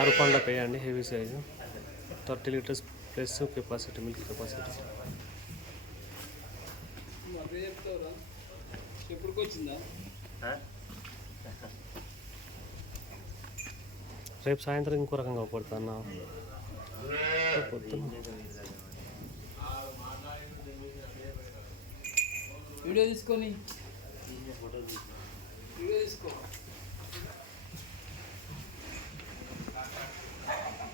6 పండ్ల పేయండి, heavy size, 30 litres plus capacity, milk capacity. రేపు సాయంత్రం ఇంకో రకంగా పడుతున్నా పొద్దున వీడియో తీసుకొని వీడియో తీసుకో.